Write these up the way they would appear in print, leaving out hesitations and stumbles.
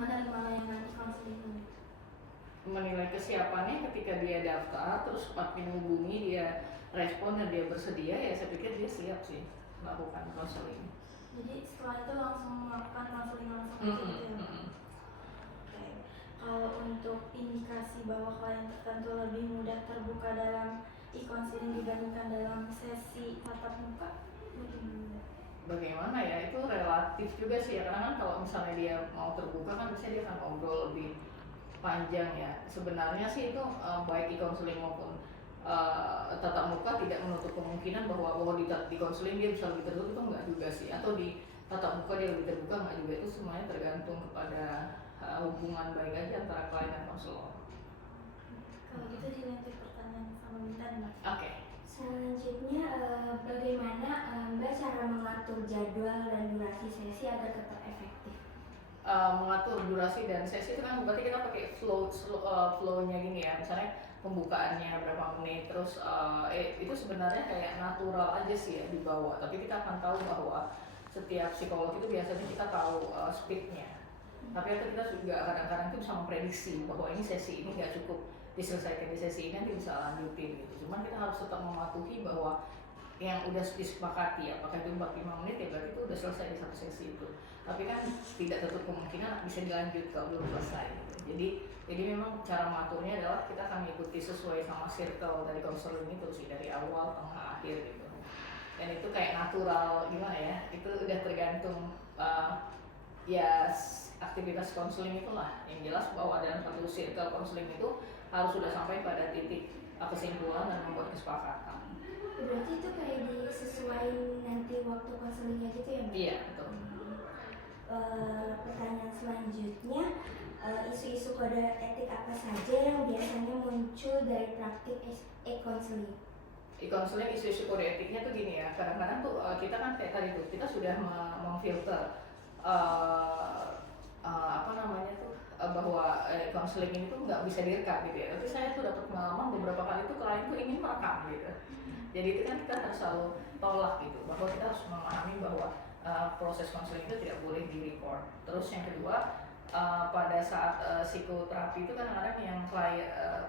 menerima layanan e-counseling ini? Menilai kesiapannya ketika dia daftar, terus makin menghubungi, dia respon dan dia bersedia, ya saya pikir dia siap sih melakukan konseling. Jadi setelah itu langsung melakukan konseling langsung aja gitu ya? Oke. Kalau untuk indikasi bahwa klien tertentu lebih mudah terbuka dalam e-counseling dibandingkan dalam sesi tatap muka, bagaimana ya, itu relatif juga sih ya, karena kan kalau misalnya dia mau terbuka kan biasanya dia akan ngobrol lebih panjang ya. Sebenarnya sih itu baik e-counseling maupun tatap muka tidak menutup kemungkinan bahwa di konseling dia bisa lebih tertutup, itu enggak juga sih, atau di tatap muka dia lebih terbuka, enggak juga. Itu semuanya tergantung kepada hubungan baik aja antara klien dan konselor. Kalau gitu dilanjut pertanyaan sama Bintan, Mbak. Oke. Selanjutnya, bagaimana Mbak cara mengatur jadwal dan durasi sesi agar tetap efektif? Mengatur durasi dan sesi itu kan berarti kita pakai flow-nya gini ya, misalnya pembukaannya berapa menit, terus itu sebenarnya kayak natural aja sih ya dibawa, tapi kita akan tahu bahwa setiap psikolog itu biasanya kita tahu speednya, tapi kita juga kadang-kadang itu bisa memprediksi bahwa ini sesi ini nggak cukup diselesaikan di sesi ini, nanti bisa lanjutin gitu. Cuman kita harus tetap mematuhi bahwa yang udah disepakati, apakah itu 45 menit ya berarti itu udah selesai di satu sesi itu. Tapi kan tidak tertutup kemungkinan bisa dilanjut kalau belum selesai gitu. Jadi memang cara mengaturnya adalah kita akan mengikuti sesuai sama circle dari konseling itu sih, dari awal, tengah, akhir gitu. Dan itu kayak natural gimana ya, itu udah tergantung ya aktivitas konseling itulah. Yang jelas bahwa dalam satu circle konseling itu harus sudah sampai pada titik kesimpulan dan membuat kesepakatan. Berarti itu kayak disesuaikan nanti waktu konselingnya gitu ya Mbak? Iya, betul. Pertanyaan selanjutnya, isu-isu kode etik apa saja yang biasanya muncul dari praktik e-counseling? E-counseling isu-isu kode etiknya tuh gini ya, kadang-kadang tuh kita kan kayak tadi tuh, kita sudah memfilter apa namanya tuh bahwa counseling ini tuh nggak bisa direkam gitu ya. Tapi saya tuh dapat pengalaman beberapa kali tuh klien tuh ingin merekam gitu. Jadi itu kan kita harus selalu tolak gitu, bahwa kita harus memahami bahwa proses konseling itu tidak boleh di-record. Terus yang kedua, pada saat psikoterapi itu kadang-kadang yang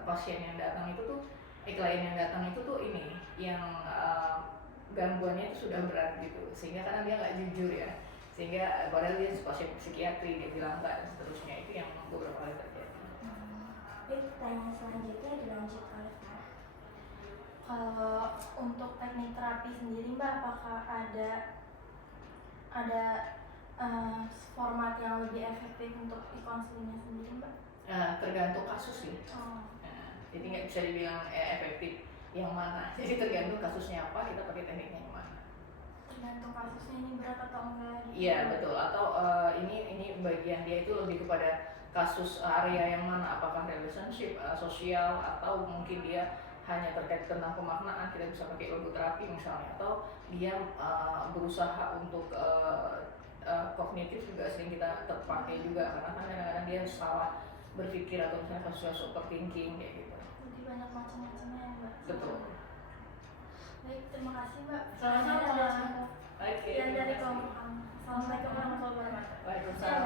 pasien yang datang itu tuh klien yang datang itu tuh ini yang gangguannya itu sudah berat gitu, sehingga karena dia nggak jujur ya, sehingga padahal dia pasien psikiatri, dia bilang enggak dan seterusnya. Itu yang beberapa kali terjadi. Pertanyaan selanjutnya dilanjut oleh Pak. Kalau untuk teknik terapi sendiri Mbak, apakah ada format yang lebih efektif untuk e-counselingnya sendiri Mbak? Tergantung kasus sih. Jadi nggak bisa dibilang efektif yang mana. Jadi tergantung kasusnya apa, kita pakai tekniknya yang mana. Tergantung kasusnya ini berat atau enggak? Iya betul. Atau ini bagian dia itu lebih kepada kasus area yang mana, apakah relationship, sosial, atau mungkin dia hanya terkait tentang pemaknaan, kita bisa pakai logoterapi misalnya, atau dia berusaha untuk kognitif juga sering kita terpakai juga, karena kan kadang-kadang dia salah berpikir atau misalnya kasus overthinking kayak gitu. Jadi banyak macam-macamnya ya Mbak? Betul. Baik, terima kasih Mbak. Sama-sama. Baik, Dan dari kelompok kami. Assalamualaikum warahmatullahi wabarakatuh. Waalaikumsalam.